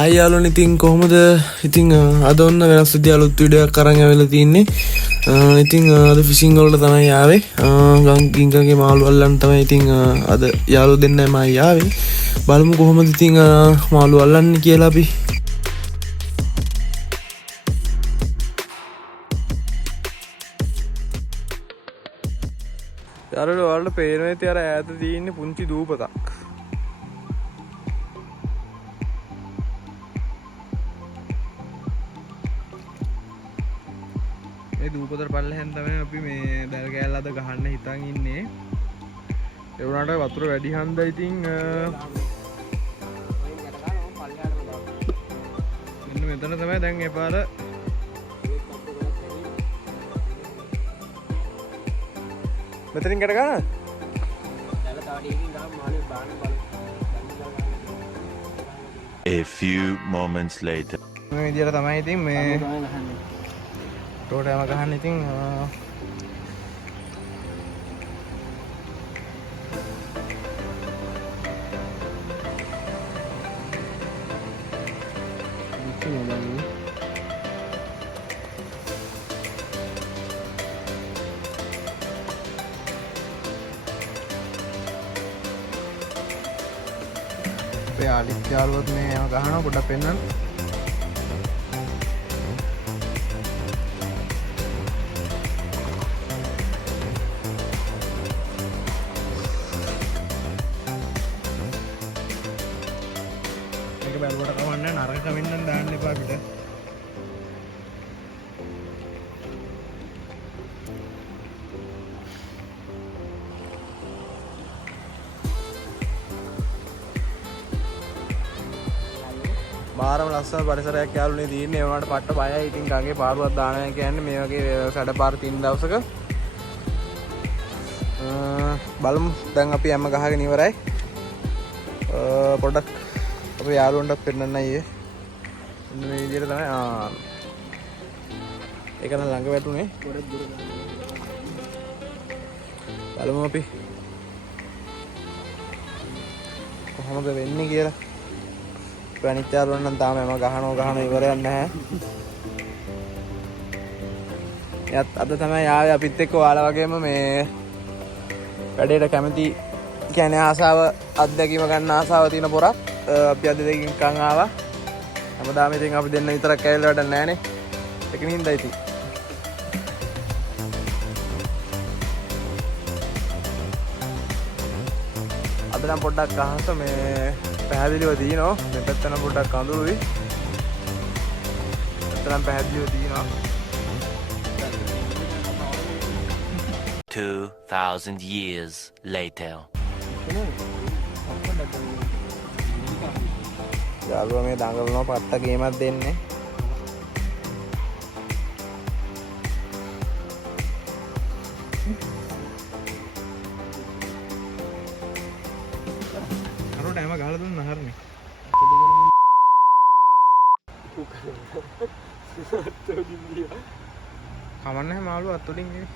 හයි යාළුවනේ ඉතින් කොහොමද ඉතින් අද ඔන්න වෙනස් විදිහ අලුත් වීඩියෝ එකක් අරන් ආවෙලා තින්නේ ඉතින් අද ෆිෂින් වලට තමයි ආවේ ගින්ගගේ මාළු අල්ලන්න තමයි ඉතින් අද යාළුවෝ දෙන්නම ආවේ බලමු කොහොමද ඉතින් මාළු අල්ලන්නේ කියලා අපි යාළුවෝ වලට පේනවා ඉතින් අර ඈත තියෙන්නේ පුංචි දූපතක් ඒ දූපතට පල්ලෙහෙන් තමයි අපි මේ දැල් කෑල්ල අද ගහන්න හිතන් ඉන්නේ. ඒ වුණාට වතුර වැඩි හන්දා ඉතින් මෙන්න මෙතන තමයි දැන් එපාර මෙතනින් ගැට ගන්න. A few moments later. මේ විදියට තමයි ඉතින් මේ තෝටම ගහන්න ඉතින් අපේ ආලිත් යාළුවොත් මේ ගහනවා පොඩ්ඩක් පෙන්නන්න බැලුවට කවන්න නරක කමින්නම් දාන්න එපා අපිට. මාරම ලස්සන පරිසරයක් යාළුවනේ තියෙන්නේ. ඒ වුණාට පට්ට බයයි. ඉතින් ගඟේ පාරුවක් දානවා කියන්නේ මේ වගේ සැඩපාර තින් දවසක. බලමු දැන් අපි හැම ගහගෙන ඉවරයි. පොඩ්ඩක් අපේ යාළුවන්ටත් පෙන්නන්න අයියේ. මේ විදිහට තමයි ඒක නම් ළඟ වැටුනේ. බලමු අපි කොහොමද වෙන්නේ කියලා. අනිත් යාළුවන් නම් තාම එම ගහනවා ඉවරයක් නැහැ. එයත් අද තමයි ආවේ අපිත් එක්ක ඔයාලා වගේම මේ වැඩේට කැමති කියන්නේ ආසාව අත්දැකීම ගන්න ආසාව තියෙන පොරක්. අපි අද දෙකින් කන් ආවා. හැමදාම ඉතින් අපි දෙන්න විතරක් ඇවිල්ලා වැඩක් නැහනේ. ඒක නින්දා ඉතින්. අද නම් පොඩ්ඩක් අහස මේ පැහැදිලිව තියෙනවා. මේ පැත්ත නම් පොඩ්ඩක් අඳුරුයි. පැත්තනම් පැහැදිලිව තියෙනවා. 2000 years later. යාළුවා මේ දඟලනවා පට්ට ගේමක් දෙන්නේ. අරට හැම ගහලා දුන්නා හරිනේ. කමන්නේ මාළු අතොලින් නෙවෙයි.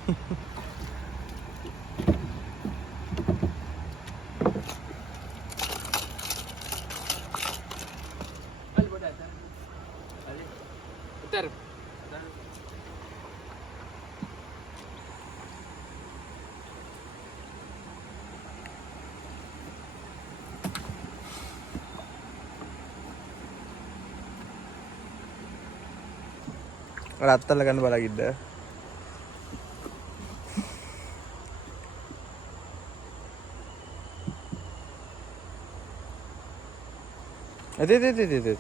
රත්තල ගන්න බලගිද්ද ඇති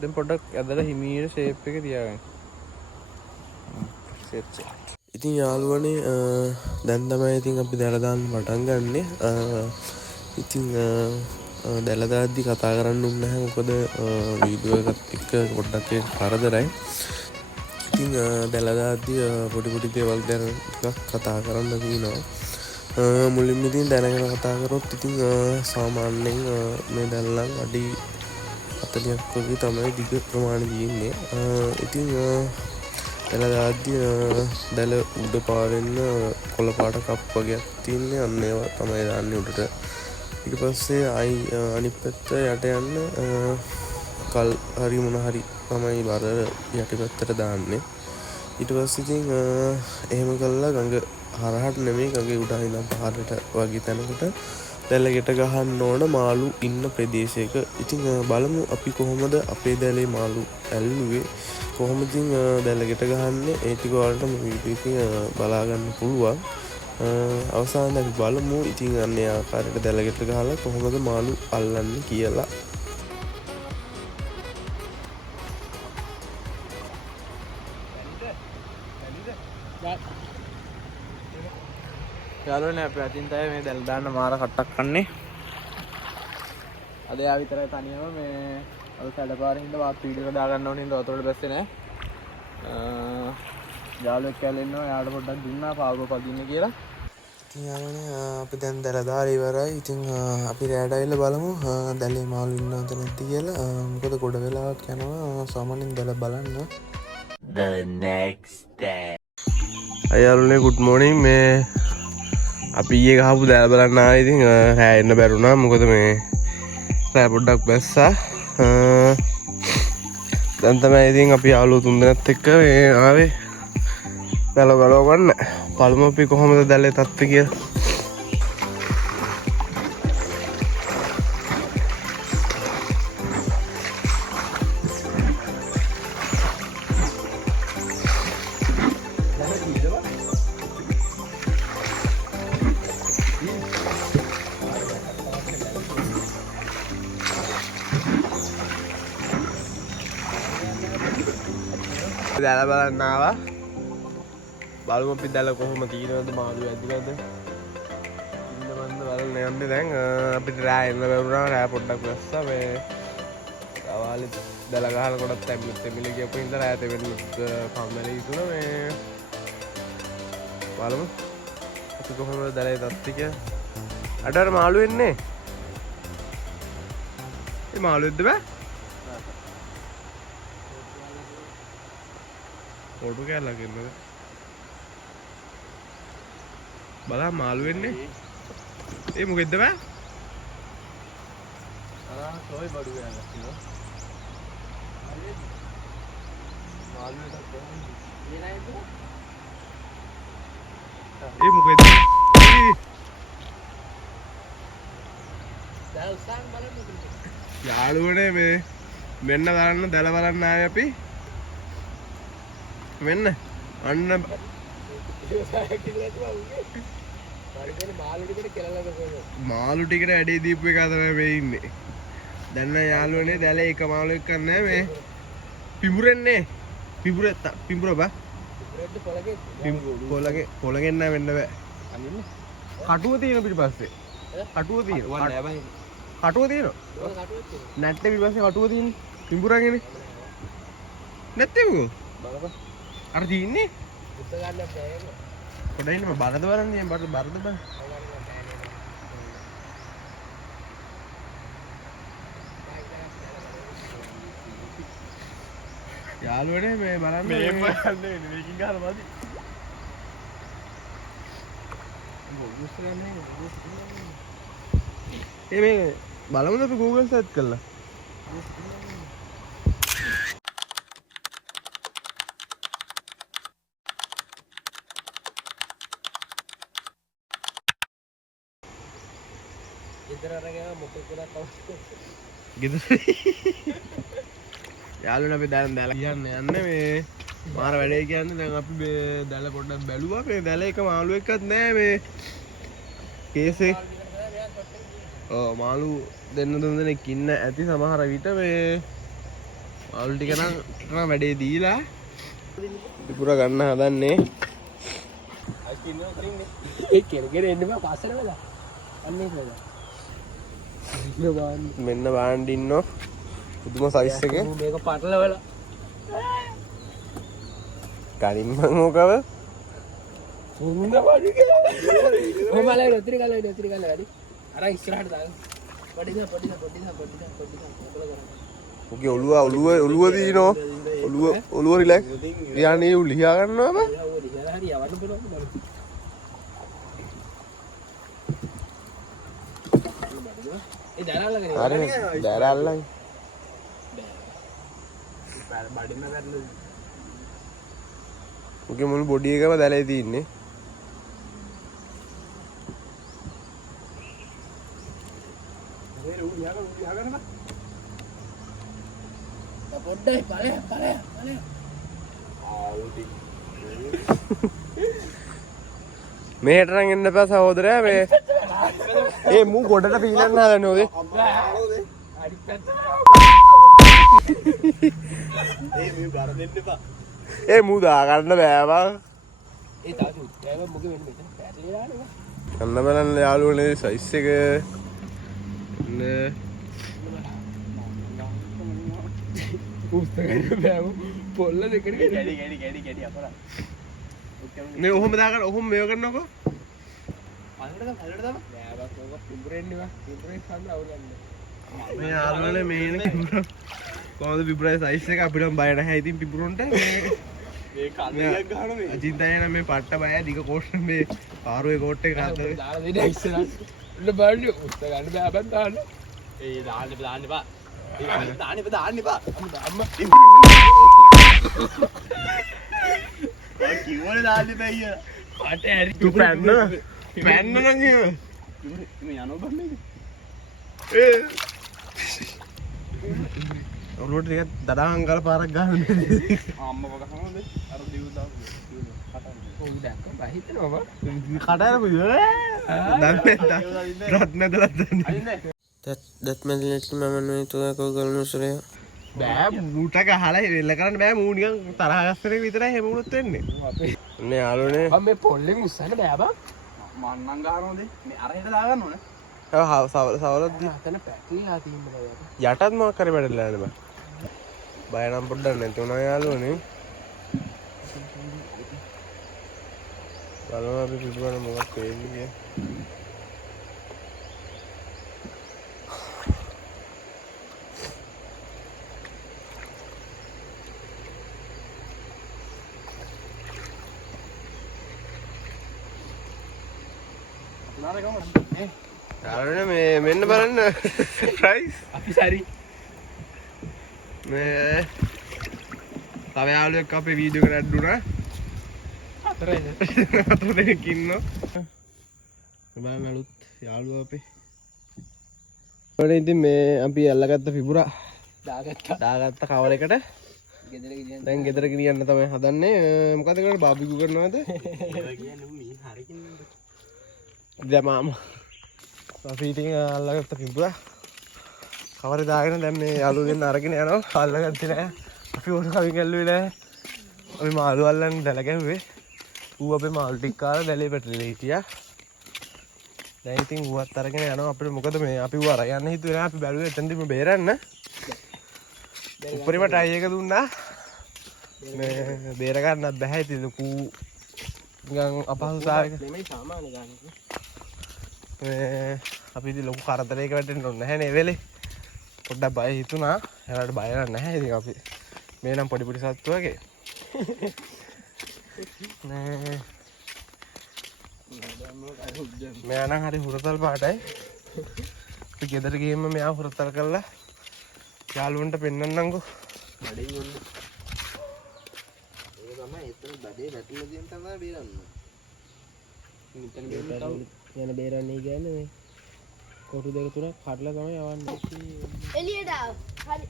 දැන් පොඩ්ඩක් ඇදලා හිමීට ෂේප් එක තියාගන්න. ඉතින් යාළුවනේ දැන් තමයි ඉතින් අපි දැල දාන්න පටන් ගන්නෙ. ඉතින් දැල දාද්දි කතා කරන්න උන්නේ නැහැ මොකද වීඩියෝ එකත් එක්ක පොඩ්ඩක් ඒක කරදරයි. ඉතින් දැල දාද්දි පොඩි දේවල් ගැන ටිකක් කතා කරන්න තියෙනවා. මුලින්ම ඉතින් දැනගෙන කතා කරොත් ඉතින් සාමාන්‍යයෙන් මේ දැල්ලන් අඩි 40ක් වගේ තමයි දිග ප්‍රමාණය තියෙන්නේ. ඉතින් දැල දාද්දි දැල උඩ පාවෙන්න කොළ පාට කප් වගේක් තියෙන්නේ. අන්න ඒවා තමයි දාන්නේ උඩට. ඊට පස්සේ අනිත් පැත්ත යට යන්න කල් හරි මොන හරි තමයි බර යටි පැත්තට දාන්නේ. ඊට පස්සේ ඉතින් එහෙම කළා ගඟ හරහට නෙමෙයි ගඟේ උඩ ඉඳන් පහළට වගේ තැනකට දැල්ල ගෙට ගහන්න ඕන මාළු ඉන්න ප්‍රදේශයක. ඉතින් බලමු අපි කොහොමද අපේ දැලේ මාළු ඇල්ලුවේ, කොහොමද ඉතින් දැල්ල ගෙට ගහන්නේ, ඒ ටික වලට මේ වීඩියෝ එකේ බලා ගන්න පුළුවන්. අවසානයේ අපි බලමු ඉතින් අන්නේ ආකාරයට දැල්ල ගෙට ගහලා කොහොමද මාළු අල්ලන්නේ කියලා. යාළුවනේ අපි අතින් තමයි මේ දැල් දාන්න මාර කට්ටක් කන්නේ. අද යා විතරයි තනියම මේ අද සැඩපාරින් ඉඳලා වාත් වීඩියෝ එක දාගන්න ඕනේ ඉඳලා වතුරට බැස්සේ නැහැ. යාළුවෙක් කියලා ඉන්නවා යාට පොඩ්ඩක් දුන්නා පාවක පදින්න කියලා. ඉතින් යාළුවනේ අපි දැන් දැල දාලා ඉවරයි. ඉතින් අපි රැයට ඇවිල්ලා බලමු දැලේ මාළු ඉන්නවද නැද්ද කියලා. මොකද ගොඩ වෙලාවක් යනවා සාමාන්‍යයෙන් දැල බලන්න. The next day. අයියාළුවනේ good morning. මේ අපි ඊයේ ගහපු දැල බලන්න ආවේ. ඉතින් රෑ එන්න බැරුණා මොකද මේ රෑ පොඩ්ඩක් බැස්සා. දැන් තමයි ඉතින් අපි යාළුවෝ තුන්දෙනාත් එක්ක මේ ආවේ දැල ගලව ගන්න. බලමු අපි කොහොමද දැලේ තත්ත්වය කියලා. දැල බලන්න ආවා. බලමු අපි දැල කොහොම තියෙනවද මාළු ඇද්දිනවද ඉන්න බන්ද බලන්න යන්නේ. දැන් අපිට රෑ එන්න බැරුණා. රෑ පොඩ්ඩක් වැස්සා. මේ සවාලේ දැල ගහලා කොටත් තැඹිලි ගියපු හින්දා රෑ තෙමෙලි කම්මැලි හිතුණා. මේ බලමු අපි කොහොමද දැලේ තත්ත්වය කියලා. අඩර මාළු එන්නේ. ඒ මාළු එද්ද බෑ. ඔඩු කෑල්ලක් එන්නද බලන්න මාළු වෙන්නේ. ඒ මොකෙද්ද බෑ? තොයි බඩු කෑල්ලක් තියෙනවා. මාළු එකක් ඒ මොකෙද්ද? දැල් සාන් බලන්න. යාළුවනේ මේ මෙන්න බලන්න දැල බලන්න ආවේ අපි. මෙන්න අන්න මාළු ටිකට වැඩේ දීපු එක තමයි මේ ඉන්නේ. දැන් යාළුවනේ දැලේ එක මාළු එක්ක නැහැ මේ පිඹුරෙන්නේ. පිඹුර බා. පොළගෙන් නෑ වෙන්න බෑ. කටුව තියෙන පිටිපස්සේ. කටුව තියෙනවා. කටුව තියෙනවා. නැට්ටේ පිටිපස්සේ කටුව තියෙන්නේ. පිඹුරගෙන. නැත්තේ මොකෝ? බලපන්. අර තියෙන්නේ උත්ත ගන්න බෑ. පොඩ්ඩක් ඉන්න බරද බලන්නේ. බරද බෑ. යාළුවනේ මේ බලන්න මේ බලන්නේ මේකින් ගහලා මදි. මේ බලමුද අපි Google search කරලා. යාළුවනේ අපි දැන් දැල කියන්නේ මේ මාර වැඩේ කියන්නේ. දැන් අපි දැල පොඩ්ඩක් බැලුවා. මේ දැල එක මාළු එකක් නෑ මේ කේසේ. මාළු දෙන්න තුන් දෙනෙක් ඉන්න ඇති සමහර විට මේ මාළු ටික නම් වැඩේ දීලා ඉපුර ගන්න හදන්නේ. මෙන්න බාන්න ඉන්නෝ පුදුම සයිස් එක. මේක පටලවල කලින්ම මොකව හොඳ වඩි කියලා. ඔහමලයි රොතිරි ගාලා වැඩි. අර ඉස්සරහට දාන්න. පොඩි. ඔගේ ඔළුව දිනෝ. ඔළුව රිලැක්ස්. රියානේ ලියා ගන්නවම. හරි යවන්න පුළුවන්. ඒ දාරල්ලගෙන. හරි දාරල්ලන්. බඩින්න වැරලා. ඔගේ මුළු බොඩි එකම දැලේ තින්නේ. පොඩ්ඩයි ඵලය. මෙහෙට නම් එන්න එපා සහෝදරයා මේ. ඒ මූ ගොඩට පීනන්න හදන්නේ ඔතේ. අනිත් පැත්ත. මේ බර දෙන්න එපා. ඒ මූ දා ගන්න බෑ බං. ඒ තාතු. ඒක මොකද වෙන්නේ මෙතන? පැටලේ දානවා. කන්න බලන්න යාළුවනේ සයිස් එක. නේ උස්තගෙන බෑව. පොල්ල දෙකට කැඩි අපරා. මේ ඔහොම දාගන්න ඔහොම මේව කරනකො. පල්ලට දාම. බෑවක් ඔක පිඹරෙන්නවා. පිඹරේ සම්ම අවුලන්නේ. මේ යාළුවනේ මේන කිඹුර. කොහොමද පිඹුරේ සයිස් එක අපිට බය නැහැ. ඉතින් පිඹුරුන්ට මේ කන්දයක් ගහන මේ. අචින්තය නම් මේ පට්ට බය දිග කෝට් මේ පාරුවේ කෝට් එක ගන්න. දාලා දෙන්න ඉස්සරහට. ඉන්න බලන්න උස්ත ගන්න බෑ බන් දාන්න. ඒ දාන්න එපා. දාන්න එපා. අම්මා කිව්වනේ දාන්න එපා අයියා. පාට ඇරි තු පැන්න නම් එහෙම. මේ යනවා බන්නේ. ඔළුවට ටිකක් දඩහන් කරලා පාරක් ගන්න. අම්මා වග හමද? අර දියු දාන්න. ඔව් දැක්ක බහිතනවා. කඩාරපු රත් නැදලා දන්නේ. dat මැදිලට මම නේ තුවා කෝගලන සුරේ. බෑ මූට ගහලා එල්ල කරන්න බෑ මූ නිකන් තරහ ගස්සන එක විතරයි හැම වුණොත් වෙන්නේ. අපේ ඔන්නේ යාළුවනේ. මම මේ පොල්ලෙන් උස්සන්න බෑ බං. මන්නම් ගහනවද? මේ අරහෙට දාගන්න ඕනේ. ඔව් සවලත් දී අතන පැටලිලා තියෙනවා යාළුවා. යටත් මොකක් කරේ වැඩලා යන්නේ බං. බය නම් පොඩ්ඩක් නැති උනා යාළුවනේ. බලමු අපි පිටුවන මොකක් වෙන්නේ කියලා. යාළුවනේ මේ මෙන්න බලන්න ප්‍රයිස්. අපි සරි. මේ තව යාළුවෙක් අපේ වීඩියෝ එකට ඇඩ් වුණා. හතරෙන්. හතර දෙනෙක් ඉන්නවා. බලන්න අලුත් යාළුවා අපේ. ඔනේ ඉතින් මේ අපි අල්ලගත්ත පිපුරා දාගත්ත කවර එකට. ගෙදර ගියන්. දැන් ගෙදර ගෙනියන්න තමයි හදන්නේ. මොකද කරන්නේ බාබිකු කරනවද? කියන්නේ මේ හරියන්නේ. දැන් මාමා අපි ඉතින් අල්ලගත්ත පිපුරා කවරේ දාගෙන දැන් මේ යාළුවෝ දෙන්න අරගෙන යනවා. අල්ලගත්තේ නැහැ. අපි ඕන කවින් ඇල්ලුවේ නැහැ. අපි මාළු අල්ලන්න දැල ගැහුවේ. ඌ අපේ මාළු ටික කාලා දැලේ පැටලෙලා හිටියා. දැන් ඉතින් ඌවත් අරගෙන යනවා. අපිට මොකද මේ අපි ඌ අර යන්න හිතුවේ නැහැ. අපි බැලුවේ එතනදිම බේරන්න. උපරිම ට්‍රයි එක දුන්නා. මේ බේර ගන්නත් බෑ. ඉතින් ලොකු නිකන් අපහසුතාවයක නෙමෙයි සාමාන්‍ය ගානක. අපි ඉතින් ලොකු කරදරයක වැටෙන්න ඕනේ නැහැ නේ වෙලේ. පොඩ්ඩක් බය හිතුණා. එයාලට බය නැහැ. ඉතින් අපි මේ නම් පොඩි සත්තු වගේ. නෑ. මෙයා නම් හරි හුරතල් පාටයි. අපි ගෙදර ගිහින්ම මෙයා හුරතල් කරලා යාළුවන්ට පෙන්නන්නම්කෝ. බඩේ යන්න. ඒක තමයි එතන බඩේ වැටිලා තියෙන තමයි බේරන්න. මෙතන බේරන්න යන බේරන්නේ කියන්නේ මේ කොටු දෙක තුනක් කඩලා තමයි යවන්නේ. එළියට ආව. හරි.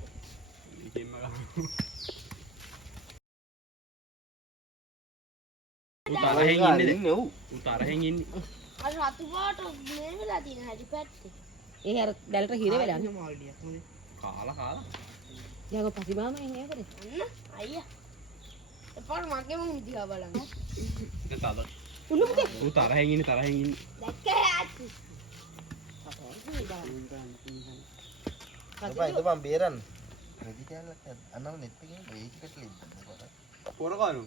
ඉතින්ම තරහෙන් ඉන්නේ. ඔව්. තරහෙන් ඉන්නේ. අර රතු පාට මේ වෙලා තියෙන හැටි පැත්තේ. ඒ අර දැලට හිර වෙලානේ. කාලා යකෝ පසිබාම එන්නේ කරේ. අයියා එපාර මගේ මම දිහා බලන්න ඒක තද උණු පුතේ. ඌ තරහෙන් ඉන්නේ දැක්කේ ආච්චි Apa itu Bang Beran? Jadi kan anak net එකේ මේක එකට ලියන්න මොකද? පොර කරු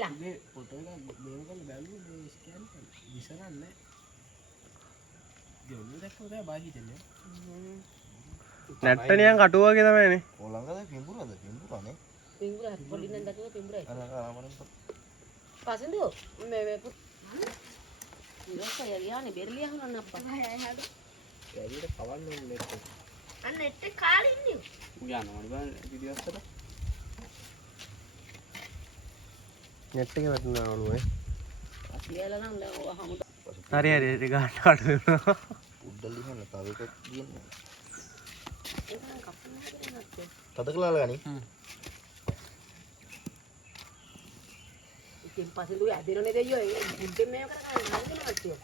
ලා. මේ ෆොටෝ එක මේකෙන් බැලුවේ මේ ස්කෑන් කරලා විසරන්නේ දෙන්නේ දැක්කම තමයි බාහි දෙන්නේ නැට්ටනියන් කටුවගේ තමයිනේ. ඔලංගද පිඹුරද පිඹුරනේ. පිංගුර පොඩි නන් දකෝ පිංගුරයි. අනක ආමරෙන් පසෙන්දෝ මේ පුත්. ඉරස යලියානේ බෙරලියා හුනන්න අප්පා. වැඩිට කවන්න ඕනේ නෙට් එක අන්න එට්ට කාලේ ඉන්නේ ඌ යනවනේ බං පිටිවස්සට නෙට් එක වැටුණා ඔළුවේ. අසියලා නම් දැන් ඔය හමුද. හරි හරි ඒක ගන්න කඩ වෙනවා. උඩලි හොන තව එකක් දියන්නේ. ඒක නම් කප්පුන හදලා නැත්තේ. තද කළා ගනි. ඉතින් පසෙන්දු ඇදෙනනේ දෙයියෝ ඒ බුද්ධෙන් මේව කරගන්න හරිද නැත්තේ.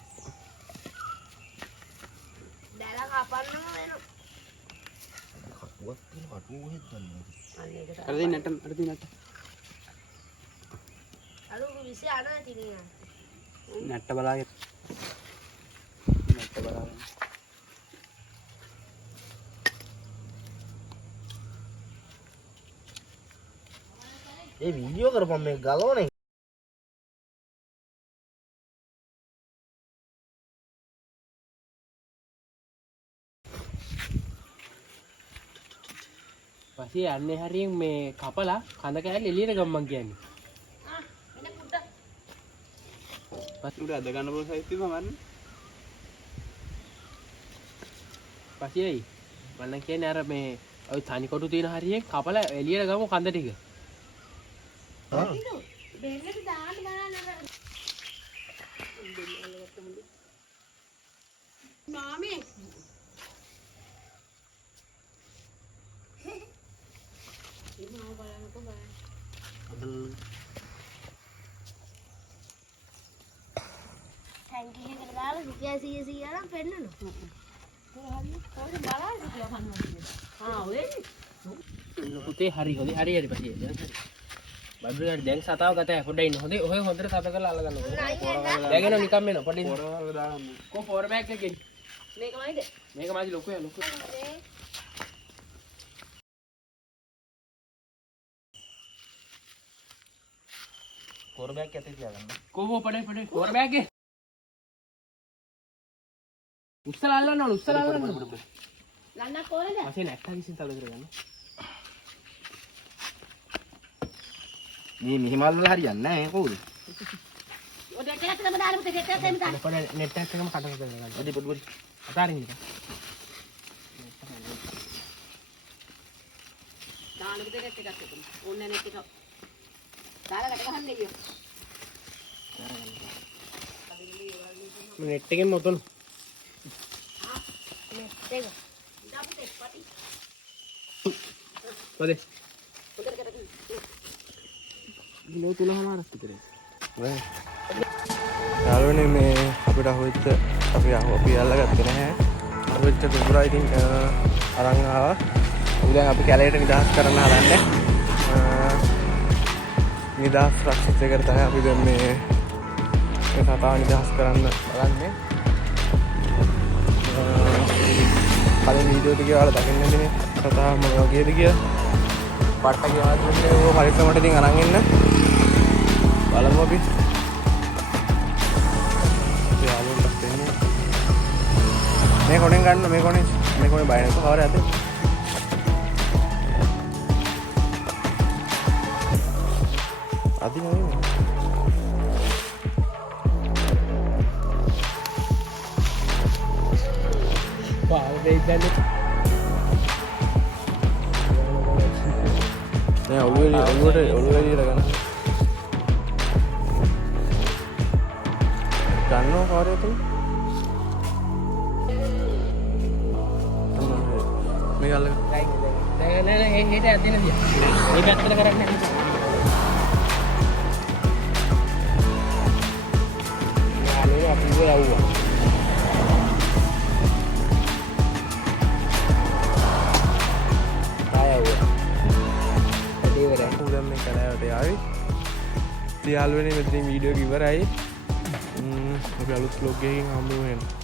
දැලා කපන්නම වෙනවා කටුවක් තියෙන කටුව හෙද්දන්නේ. අන්න ඒක අර දෙන්න නැට අලු විසි අනා තිනේ නැට්ට බලාගෙන නැට්ට බලාගෙන ඒ වීඩියෝ කරපම් මේ ගලවනේ. පස්සේ යන්නේ හරියෙන් මේ කපලා කඳ කෑල්ල එළියට ගම්මන් කියන්නේ. වෙන පුඩ පස්සේ උඩ අද ගන්න බෝ සයිස් තිබ්බ මන්නේ. පස්සේ මන්න කියන්නේ අර මේ ඔය තනි කොටු තියෙන හරියෙන් කපලා එළියට ගමු කඳ ටික. බෙල්ලට දාන්න ගන්න මාමේ ඉන්නවා බලන්නකෝ බලන්න. ටැංකිය එකට දාලා රුපියල් 100 100 නම් පෙන්නනවා කොහෙද බලන්න කියලා කන්නවා. ඔය පුතේ හරි හොඳයි හරි පස්සේ දැන් හරි. බයිබල් ගාඩි දැන් සතාව ගත පොඩ්ඩක් ඉන්න. හොඳේ ඔය හොඳට සත කරලා අල්ල ගන්න. දැන් එන නිකම් එන පොඩ්ඩක්. පොරවල දාගන්න. කො ෆෝර් බෑග් එකකින්. මේකමයිද? මේක මාදි ලොකුයි ලොකු. පොර බෑග් ඇතේ තියාගන්න. කොහොම පඩේ ෆෝර් බෑග් එක. උස්සලා අල්ලන්න ඕන උස්සලා අල්ලන්න. ලන්නක් කොහෙද? මාසේ නැට්ටා කිසිම තල කරගන්න. මේ මෙහිමල් වල හරියන්නේ නැහැ කොහොමද? ඔය දෙකක් තමයි දාන්න පුතේ දෙකක් තමයි දාන්න. පඩේ නෙට් එකම කඩන කරගන්න. අද පොඩි පොඩි අතාරින්න ඉතින්. දාන්න පුතේ දෙකක් එකක්. ඕන්නේ නෙට් එක. දාලා කට ගහන්න දෙයියෝ. නෙට් එකෙන් මොතන නෙට් එක දා පුතේ පටි පොඩේ පොතර කට. කිලෝ 3මාරක් විතර. යාළුවනේ මේ අපිට අහුවෙච්ච අපි අල්ලගත්තේ නැහැ. අහුවෙච්ච පිඹුරා ඉතින් අරන් ආවා. අපි දැන් අපි කැලේට නිදහස් කරන්න හදන්නේ. නිදහස් රක්ෂිතයකට තමයි අපි දැන් මේ සතාව නිදහස් කරන්න බලන්නේ. කලින් වීඩියෝ ටිකේ ඔයාලා දකින්න ඉන්නේ සතාව මොන වගේද කියලා. පට්ටගේ වාදිනේ ඕක පරිස්සමට ඉතින් අරන් එන්න. බලමු අපි. යාළුවන්ට දෙන්නේ. මේ කොණෙන් ගන්න මේ කොණේ බය නැතුව කවර ඇද? අදි නෙවෙයි. පාව දෙයිදන්නේ. නෑ ඔළුවේ එළියට ගන්න. ගන්නවා කාර්යය තුන. මේක අල්ලගන්න. දැන් නෑ හෙට ඇදින දියා. මේ පැත්තට කරන්නේ නැහැ. යාළුවෝ අපි යවුවා. හරි යාළුවනේ මෙතනින් වීඩියෝ එක ඉවරයි අපි අලුත් vlog එකකින් හම්බ වෙමු